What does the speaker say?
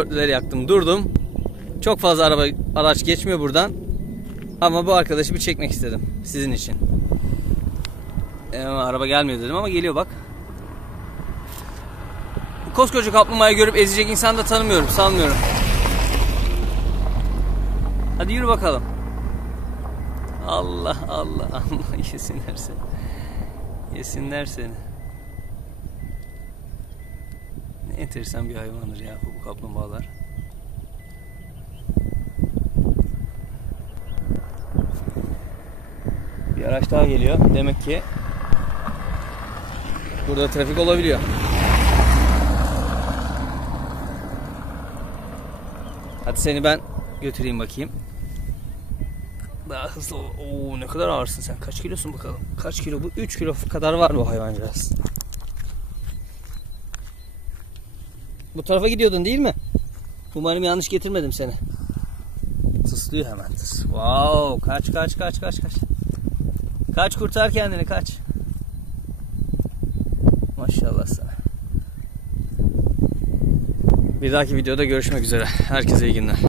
Dörtlüleri yaktım durdum. Çok fazla araba araç geçmiyor buradan. Ama bu arkadaşı bir çekmek istedim sizin için. Ee, araba gelmiyor dedim ama geliyor bak. Koskoca kaplumbağayı görüp ezecek insan da tanımıyorum sanmıyorum. Hadi yürü bakalım. Allah Allah Allah yesinler seni. Yesinler seni. Ne enteresan bir hayvandır ya bu kaplumbağalar. Bir araç daha geliyor. Demek ki burada trafik olabiliyor. Hadi seni ben götüreyim bakayım. Daha hızlı. Oo ne kadar ağırsın sen. Kaç kilosun bakalım. Kaç kilo bu? 3 kilo kadar var bu hayvancağız. Bu tarafa gidiyordun değil mi? Umarım yanlış getirmedim seni. Tıslıyor hemen tıs. Wow, kaç kaç kaç kaç kaç. Kaç kurtar kendini kaç. Maşallah sana. Bir dahaki videoda görüşmek üzere. Herkese iyi günler.